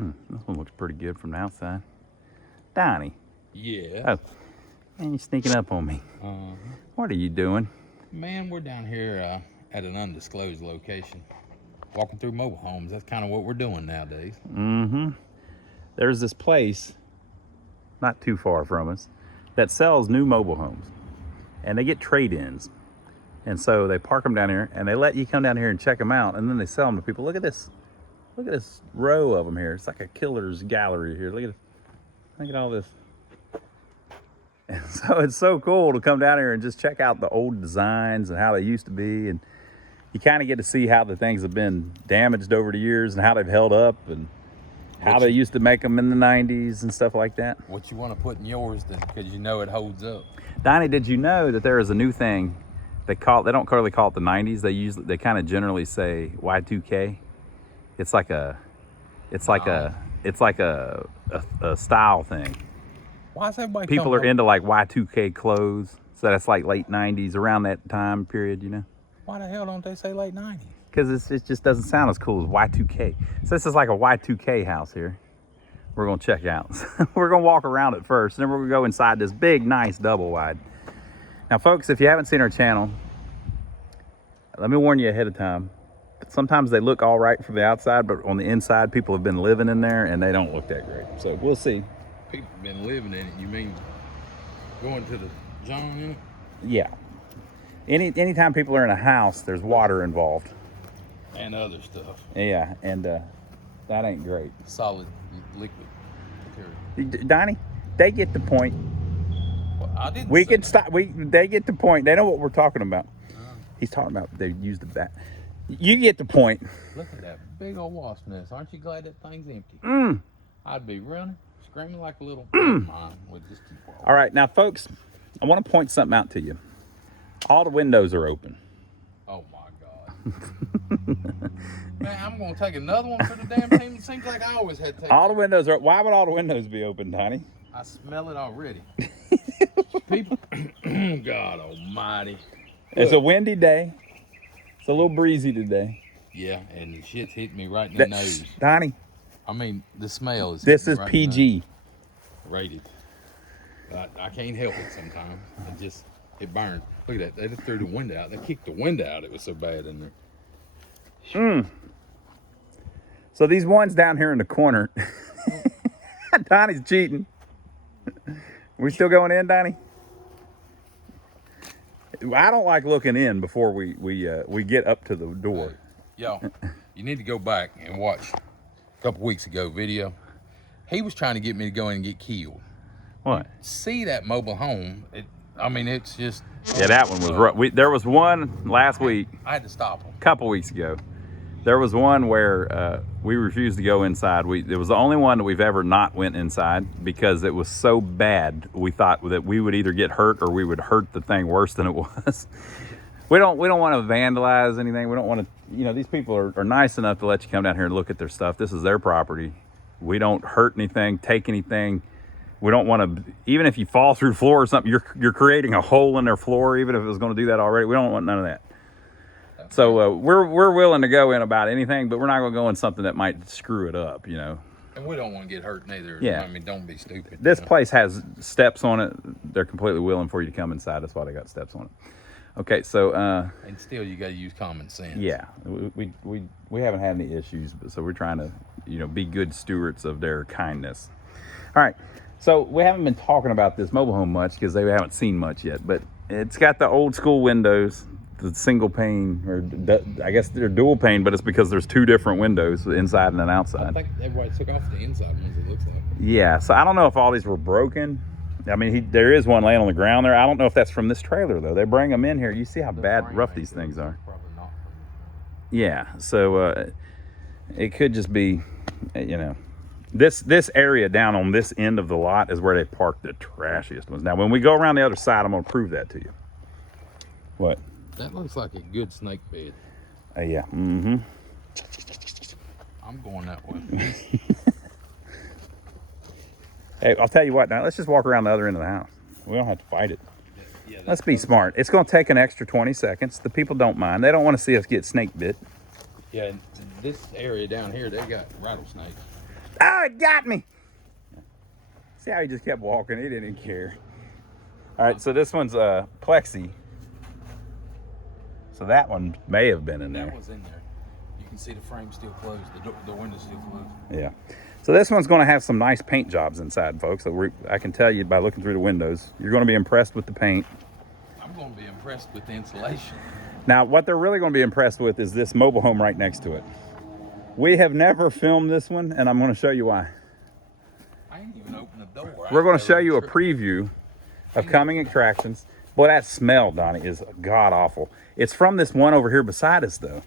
This one looks pretty good from the outside. Donnie. Yeah. Oh, man, you're sneaking up on me. What are you doing? Man, we're down here at an undisclosed location. Walking through mobile homes. That's kind of what we're doing nowadays. There's this place, not too far from us, that sells new mobile homes. And they get trade-ins. And so they park them down here, and they let you come down here and check them out, and then they sell them to people. Look at this. Look at this row of them here. It's like a killer's gallery here. Look at all this. And so it's so cool to come down here and just check out the old designs and how they used to be. And you kind of get to see how the things have been damaged over the years and how they've held up and how they used to make them in the 90s and stuff like that. What you want to put in yours, because you know it holds up. Donnie, did you know that there is a new thing? They don't really call it the 90s. They kind of generally say Y2K. It's like a style thing. Why is everybody People are into like Y2K clothes, so that's like late 90s, around that time period, you know. Why the hell don't they say late 90s? Because it just doesn't sound as cool as Y2K. So this is like a Y2K house here. We're gonna check out. We're gonna walk around it first, and then we're gonna go inside this big, nice double wide. Now, folks, if you haven't seen our channel, let me warn you ahead of time. Sometimes they look all right from the outside, but on the inside, people have been living in there, and they don't look that great. So we'll see. People have been living in it. You mean going to the John in it? Yeah. Anytime people are in a house, there's water involved. And other stuff. Yeah, and that ain't great. Solid liquid material. Donnie, they get the point. Well, I didn't We say can that. stop. They get the point. They know what we're talking about. He's talking about they use the bat. You get the point. Look at that big old wasp nest. Aren't you glad that thing's empty? I'd be running, screaming like a little mine would just keep walking. All right, now, folks, I want to point something out to you. All the windows are open. Oh my God. Man, I'm gonna take another one for the damn team. It seems like I always had to take All the windows are. Why would all the windows be open, Donnie? I smell it already. People, God almighty. It's a windy day. It's a little breezy today. Yeah, and the shit's hitting me right in the nose. Donnie, I mean, the smell is. this is right PG. Rated. I can't help it sometimes. It burns. Look at that. They just threw the window out. They kicked the window out. It was so bad in there. So these ones down here in the corner, Donnie's cheating. We still going in, Donnie? I don't like looking in before we get up to the door. Yo, you need to go back and watch a couple weeks ago video. He was trying to get me to go in and get killed. What? See that mobile home? It's just. Yeah, that one was rough. There was one last week, I had to stop him. a couple weeks ago. There was one where we refused to go inside. It was the only one that we've ever not went inside because it was so bad. We thought that we would either get hurt or we would hurt the thing worse than it was. We don't want to vandalize anything. We don't want to, these people are nice enough to let you come down here and look at their stuff. This is their property. We don't hurt anything, take anything. We don't want to, even if you fall through the floor or something, you're creating a hole in their floor, even if it was going to do that already. We don't want none of that. So we're willing to go in about anything, but we're not going to go in something that might screw it up, And we don't want to get hurt neither. Yeah. I mean, don't be stupid. This place has steps on it. They're completely willing for you to come inside. That's why they got steps on it. Okay, so and still, you got to use common sense. yeah, we haven't had any issues, so we're trying to be good stewards of their kindness. All right, so we haven't been talking about this mobile home much because they haven't seen much yet, but it's got the old school windows, the single pane, or I guess they're dual pane, but it's because there's two different windows, inside and an outside. I think everybody took off the inside ones, it looks like. Yeah, so I don't know if all these were broken. I mean, there is one laying on the ground there. I don't know if that's from this trailer, though. They bring them in here. You see how rough these things are. Probably not. Yeah, so it could just be, this area down on this end of the lot is where they park the trashiest ones. Now, when we go around the other side, I'm going to prove that to you. What? That looks like a good snake bed. Yeah. I'm going that way. Hey, I'll tell you what, now let's just walk around the other end of the house. We don't have to fight it. Yeah, Let's be smart. It's going to take an extra 20 seconds. The people don't mind. They don't want to see us get snake bit. Yeah, this area down here, they got rattlesnakes. Oh, it got me. See how he just kept walking? He didn't care. All right, so this one's plexi. So that one may have been in there. That was in there. You can see the frame still closed. The window's still closed. Yeah. So this one's going to have some nice paint jobs inside, folks. So I can tell you by looking through the windows, you're going to be impressed with the paint. I'm going to be impressed with the insulation. Now, what they're really going to be impressed with is this mobile home right next to it. We have never filmed this one, and I'm going to show you why. I ain't even opened the door. We're going to show you a preview of coming attractions. Boy, that smell, Donnie, is god awful. It's from this one over here beside us, though.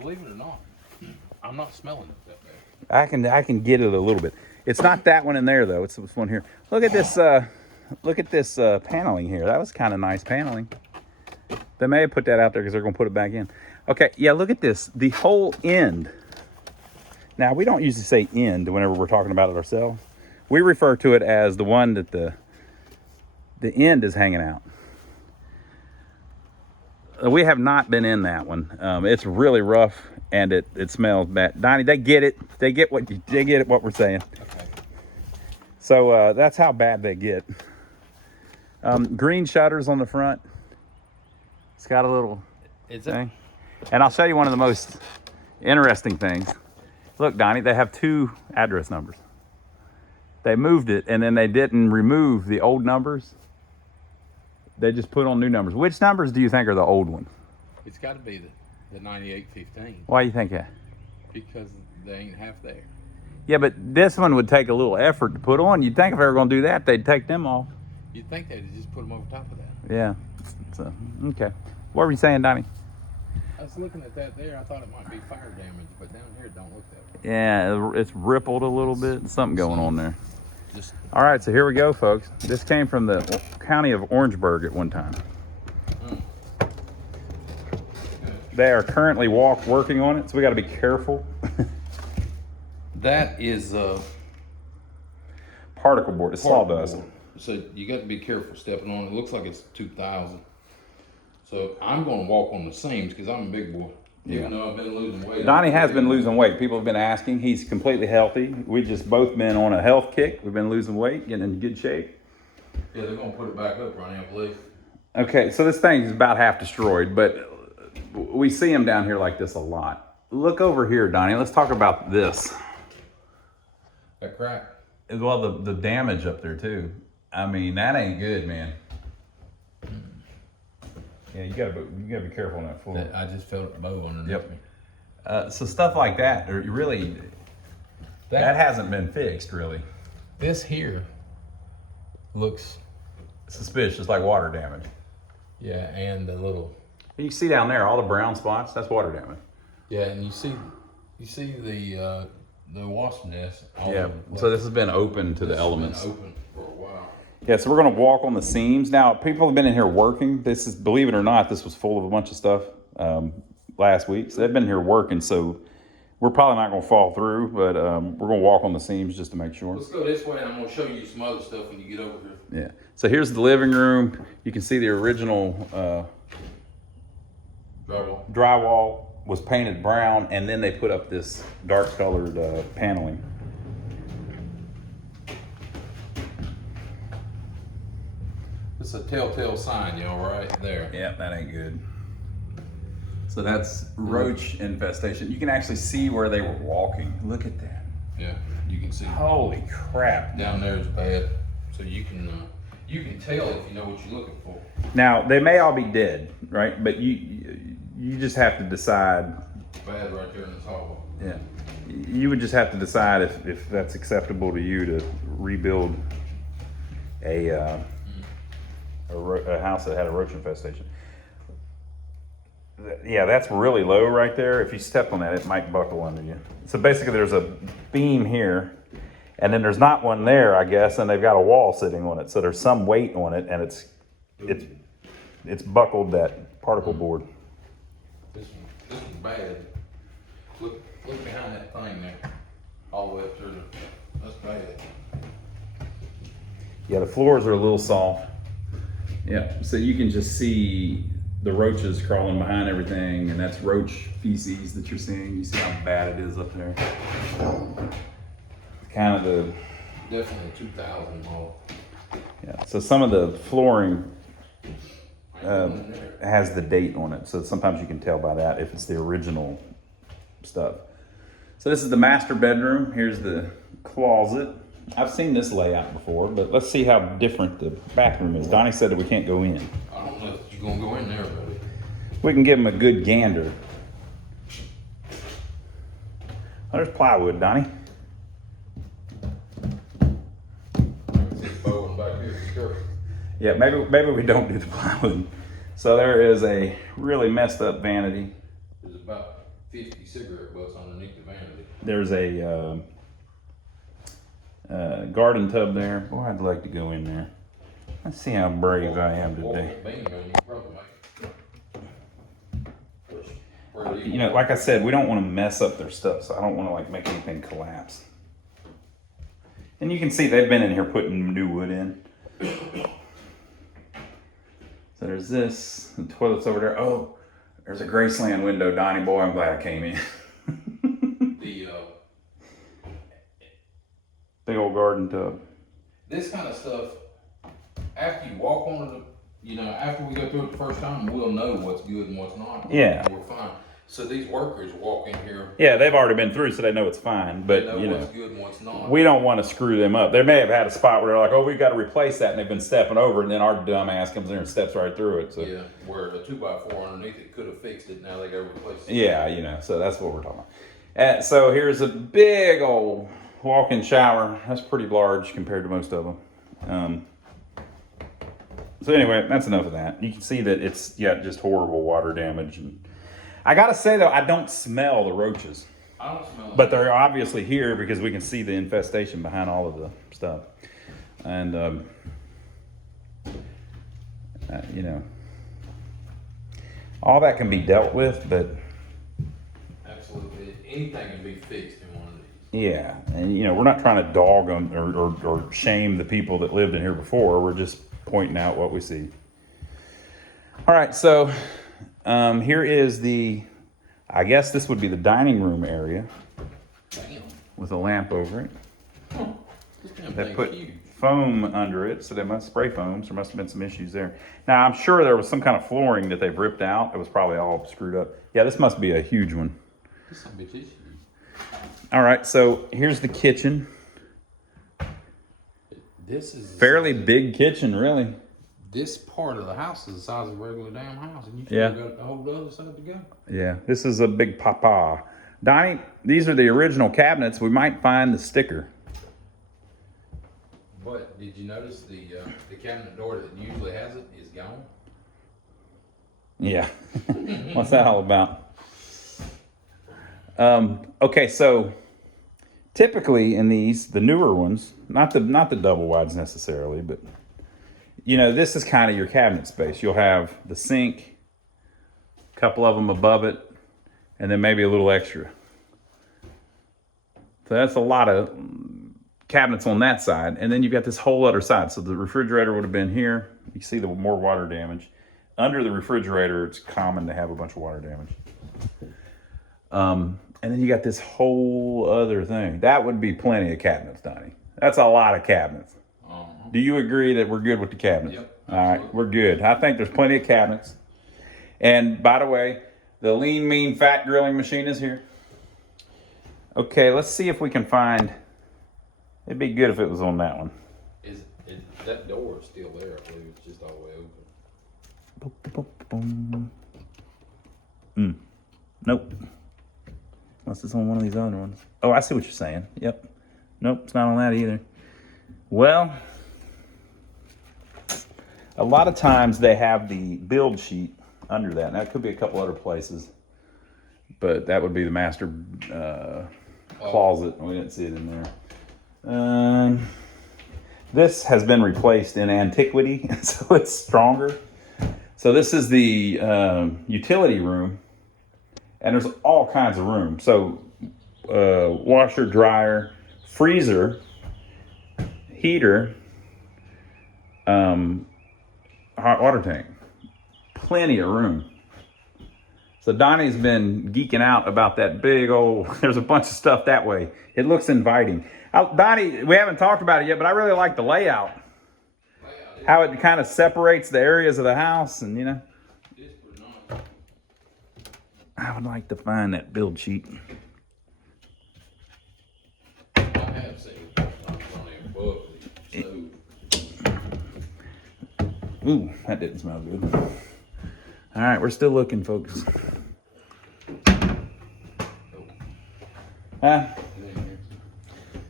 Believe it or not, I'm not smelling it that bad. I can get it a little bit. It's not that one in there, though. It's this one here. Look at this. Look at this paneling here. That was kind of nice paneling. They may have put that out there because they're going to put it back in. Okay, yeah, look at this. The whole end. Now, we don't usually say end whenever we're talking about it ourselves. We refer to it as the one that the end is hanging out. We have not been in that one. It's really rough and it smells bad. Donnie, they get it. They get what we're saying. Okay. So that's how bad they get. Green shutters on the front. It's got a little thing. And I'll show you one of the most interesting things. Look, Donnie, they have 2 address numbers. They moved it, and then they didn't remove the old numbers. They just put on new numbers. Which numbers do you think are the old ones? It's got to be the 9815 Why do you think that? because they ain't half there. Yeah, but this one would take a little effort to put on. You'd think if they were going to do that, they'd take them off. You'd think they'd just put them over top of that. Yeah. So, okay. What were you saying, Donnie? I was looking at that there. I thought it might be fire damage, but down here it don't look that way. Yeah, it's rippled a little bit. Something going on there. Just All right, so here we go, folks. This came from the county of Orangeburg at one time. They are currently working on it, so we got to be careful. that is Particle board. It's sawdust. So you got to be careful stepping on it. It looks like it's 2000. So I'm going to walk on the seams because I'm a big boy. Even though I've been losing weight. Donnie has been losing weight. People have been asking. He's completely healthy. We've just both been on a health kick. We've been losing weight, getting in good shape. Yeah, they're going to put it back up, Ronnie, I believe. Okay, so this thing is about half destroyed, but we see them down here like this a lot. Look over here, Donnie. Let's talk about this. That crack. Well, the damage up there, too. I mean, that ain't good, man. Yeah, you gotta be careful on that floor. I just felt a bow underneath me. So stuff like that, that hasn't been fixed, really. This here looks Suspicious, like water damage. Yeah, and the little You can see down there all the brown spots. That's water damage. and you see the wasp nest. Yeah. So this has been open to the elements. Been open for a while. Yeah, so we're gonna walk on the seams. Now, people have been in here working. This is, believe it or not, this was full of a bunch of stuff last week. So they've been here working, so we're probably not gonna fall through, but we're gonna walk on the seams just to make sure. Let's go this way and I'm gonna show you some other stuff when you get over here. Yeah, so here's the living room. You can see the original drywall was painted brown, and then they put up this dark colored paneling. It's a telltale sign, y'all, right there. Yeah, that ain't good. So that's roach infestation. You can actually see where they were walking. Look at that. Yeah, you can see. Holy crap. Down there is bad, so you can tell if you know what you're looking for. Now, they may all be dead, right? But you just have to decide. Bad right there in this hallway. Yeah. You would just have to decide if that's acceptable to you to rebuild a house that had a roach infestation. Yeah, that's really low right there. If you step on that, it might buckle under you. So basically there's a beam here, and then there's not one there, I guess, and they've got a wall sitting on it. So there's some weight on it, and it's buckled that particle board. This one's bad. Look behind that thing there. All the way up through there. That's bad. Yeah, the floors are a little soft. Yeah, so you can just see the roaches crawling behind everything, and that's roach feces that you're seeing. You see how bad it is up there. kind of the, Definitely 2000 model. yeah. So some of the flooring Ain't going in there. has the date on it, so sometimes you can tell by that if it's the original stuff. So this is the master bedroom. Here's the closet. I've seen this layout before, but let's see how different the bathroom is. Donnie said that we can't go in. I don't know if you're gonna go in there, buddy. We can give him a good gander. Oh, there's plywood, Donnie. See the bowling back here, sure. Yeah, maybe we don't do the plywood. So there is a really messed up vanity. There's about 50 cigarette butts underneath the vanity. There's a garden tub there. Boy, I'd like to go in there. Let's see how brave I am today. You know, like I said, we don't want to mess up their stuff, so I don't want to like make anything collapse. And you can see they've been in here putting new wood in. So there's this, the toilet's over there. Oh, there's a Graceland window, Donnie. Boy, I'm glad I came in. The Big old garden tub. this kind of stuff, after you walk on it, you know, after we go through it the first time, we'll know what's good and what's not. Yeah. And we're fine. So these workers walk in here, Yeah, they've already been through, so they know it's fine. they But know you what's know, good and what's not. we don't want to screw them up. They may have had a spot where they're like, "Oh, we've got to replace that," and they've been stepping over, and then our dumb ass comes in and steps right through it. So Yeah, where the 2x4 underneath it could have fixed it, now they go replace it. yeah, you know, so that's what we're talking about. So here's a big old walk-in shower. That's pretty large compared to most of them. So anyway, that's enough of that. You can see that it's just horrible water damage. And I gotta say though, I don't smell the roaches, I don't smell it. but they're obviously here because we can see the infestation behind all of the stuff. And you know, all that can be dealt with, but Absolutely. Anything can be fixed in one of these. yeah, and you know, we're not trying to dog them or shame the people that lived in here before. We're just pointing out what we see. All right, so here is I guess this would be the dining room area Damn. with a lamp over it. This damn They thing's put huge. foam under it, so they must spray foam, so there must have been some issues there. Now, I'm sure there was some kind of flooring that they've ripped out. It was probably all screwed up. Yeah, this must be a huge one. This son of a bitch is huge. All right, so here's the kitchen. This is Fairly big kitchen, really. This part of the house is the size of a regular damn house, and you Yeah. still got the whole other side to go. Yeah, this is a big papa. Donnie, these are the original cabinets. We might find the sticker. But did you notice the cabinet door that usually has it is gone? Yeah. What's that all about? Okay, so typically in these, the newer ones, not the double wides necessarily, but you know, this is kind of your cabinet space. You'll have the sink, a couple of them above it, and then maybe a little extra. So that's a lot of cabinets on that side. And then you've got this whole other side. So the refrigerator would have been here. You see the more water damage. Under the refrigerator, it's common to have a bunch of water damage. And then you got this whole other thing. That would be plenty of cabinets, Donnie. That's a lot of cabinets. Do you agree that we're good with the cabinets? Yep, All right, we're good. I think there's plenty of cabinets. And by the way, the lean, mean, fat grilling machine is here. Okay, let's see if we can find. It'd be good if it was on that one. That door is still there? I believe it's just all the way open. Nope. Unless it's on one of these other ones. Oh, I see what you're saying. Yep. Nope, it's not on that either. Well, a lot of times they have the build sheet under that. Now, it could be a couple other places, but that would be the master closet. We didn't see it in there. This has been replaced in antiquity, so it's stronger. So this is the utility room, and there's all kinds of room. So washer, dryer, freezer, heater, hot water tank, plenty of room. So Donnie's been geeking out about that big old, there's a bunch of stuff that way. It looks inviting. Donnie, we haven't talked about it yet, but I really like the layout. How it kind of separates the areas of the house and, you know. I would like to find that build sheet. I have seen it above the stove. Ooh, that didn't smell good. All right, we're still looking, folks.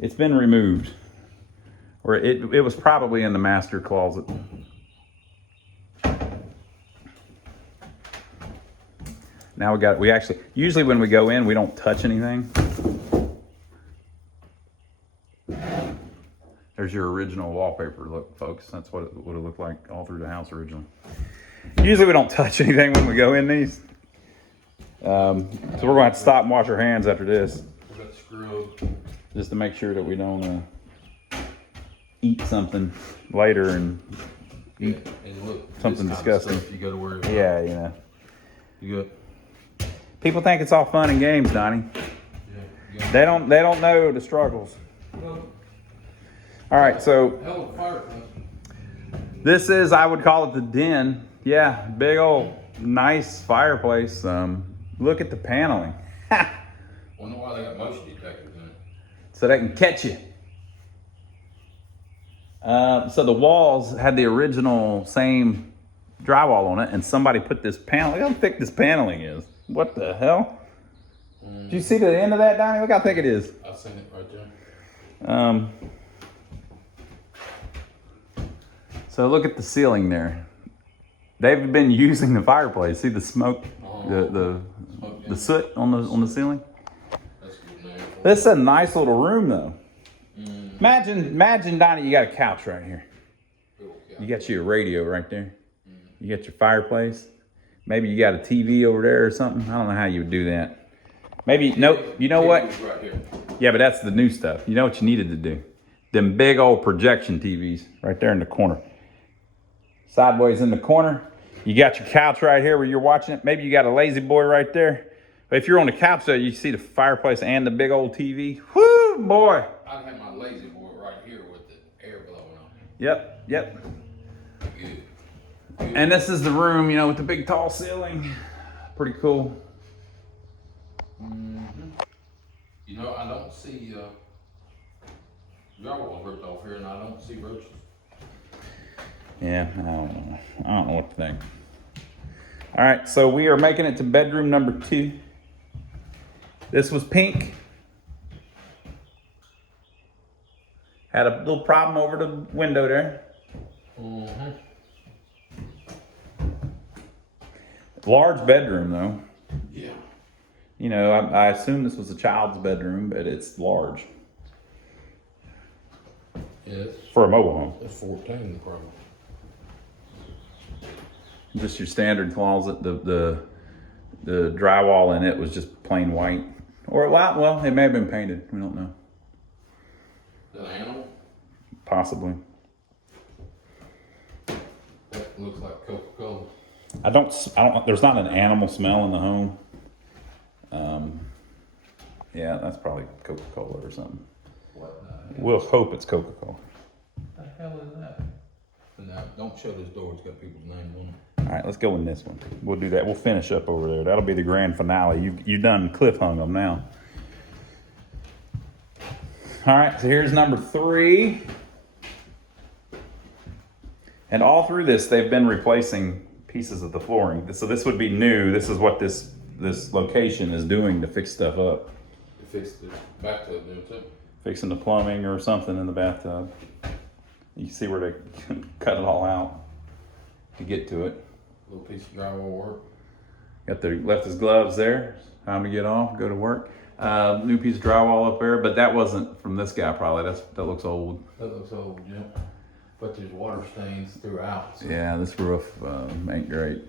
It's been removed. Or it was probably in the master closet. Now we actually, usually when we go in, we don't touch anything. There's your original wallpaper look, folks. That's what it would have looked like all through the house originally. Usually we don't touch anything when we go in these. So we're going to have to stop and wash our hands after this. Just to make sure that we don't eat something later and eat something disgusting. You got to worry about. Yeah, you know. You good? People think it's all fun and games, Donnie. Yeah. They don't know the struggles. All right, so Hell of a fireplace. this is, I would call it the den. Yeah, big old nice fireplace. Look at the paneling. Wonder why they got motion detectors in it. So they can catch you. So the walls had the original same drywall on it, and somebody put this panel. Look how thick this paneling is. What the hell? Did you see the end of that, Donnie? Look how thick it is. I've seen it right there. So look at the ceiling there. They've been using the fireplace. See the smoke, the soot on the ceiling. That's good, man. This is a nice little room, though. Imagine, Donnie, you got a couch right here. You got your radio right there. You got your fireplace. Maybe you got a TV over there or something. I don't know how you would do that. Maybe, no, you know what? Right here. Yeah, but that's the new stuff. You know what you needed to do? Them big old projection TVs right there in the corner. Sideways in the corner. You got your couch right here where you're watching it. Maybe you got a lazy boy right there. But if you're on the couch though, you see the fireplace and the big old TV. Whoo, boy. I'd have my lazy boy right here with the air blowing on it. Yep. Good. And this is the room, you know, with the big tall ceiling. Pretty cool. You know, I don't see drywall ripped off here, and I don't see roaches. Yeah, I don't know what to think. All right, so we are making it to bedroom number 2. This was pink. Had a little problem over the window there. Large bedroom though. Yeah. You know, I assume this was a child's bedroom, but it's large Yeah, for a mobile home. it's 14 probably. Just your standard closet. The drywall in it was just plain white, or well, it may have been painted. We don't know. The animal? Possibly. That looks like Coca-Cola. I don't. There's not an animal smell in the home. Yeah, that's probably Coca-Cola or something. What the hell? We'll hope it's Coca-Cola. The hell is that? Now, don't show this door. It's got people's names on it. All right, let's go in this one. We'll do that. We'll finish up over there. That'll be the grand finale. You done cliff hung them now. All right, so here's number 3. And all through this, they've been replacing pieces of the flooring. So this would be new. This is what this location is doing to fix stuff up. You fixed the bathtub there too. Fixing the plumbing or something in the bathtub. You can see where they cut it all out to get to it. Little piece of drywall work. Left his gloves there. Time to get off, go to work. New piece of drywall up there, but that wasn't from this guy probably. That looks old. That looks old, yeah. But there's water stains throughout. So. Yeah, this roof ain't great.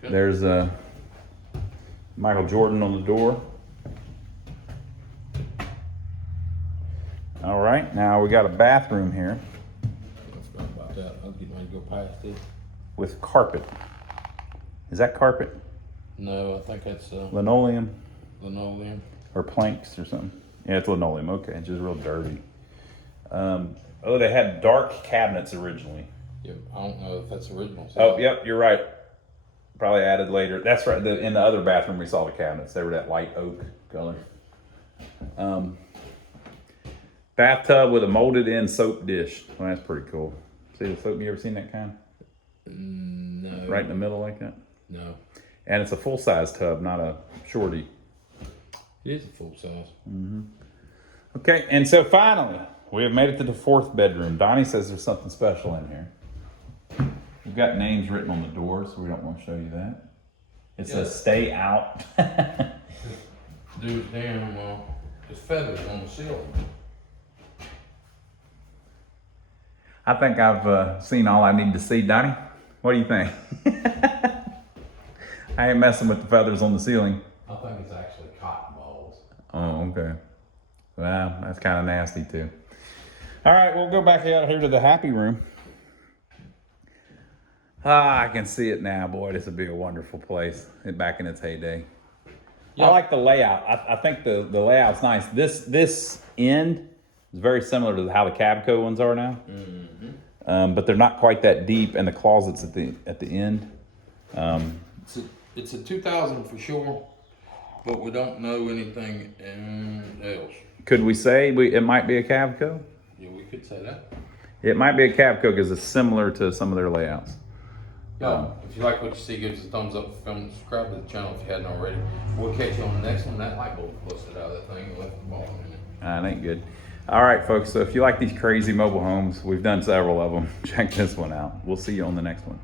There's Michael Jordan on the door. All right, now we got a bathroom here I forgot about that. I was getting ready to go past it. with carpet. Is that carpet? No, I think that's Linoleum linoleum. or planks or something. Yeah, it's linoleum. Okay, it's just real dirty. Oh, they had dark cabinets originally. Yep, I don't know if that's original. Oh, yep, you're right. Probably added later. That's right. In the other bathroom, we saw the cabinets. They were that light oak color. Bathtub with a molded in soap dish. Well, that's pretty cool. See the soap? You ever seen that kind? No. Right in the middle like that? No. And it's a full size tub, not a shorty. It is a full size. Okay, and so finally, we have made it to the fourth bedroom. Donnie says there's something special in here. We've got names written on the door, so we don't want to show you that. It says "Stay out." Dude's damn there's feathers on the ceiling. I think I've seen all I need to see, Donnie. What do you think? I ain't messing with the feathers on the ceiling. I think it's actually cotton balls. Oh, okay. Well, that's kind of nasty too. All right, we'll go back out here to the happy room. I can see it now. Boy, this would be a wonderful place back in its heyday. Yeah. I like the layout. I think the layout's nice. This end is very similar to how the Cabco ones are now. But they're not quite that deep, and the closet's at the end. It's a 2000 for sure, but we don't know anything else. Could we say it might be a Cabco? Yeah, we could say that. It might be a Cabco because it's similar to some of their layouts. Yeah, if you like what you see, give us a thumbs up, subscribe to the channel if you hadn't already. We'll catch you on the next one. That light bulb busted out of that thing and left the ball in it. It ain't good. All right, folks. So if you like these crazy mobile homes, we've done several of them. Check this one out. We'll see you on the next one.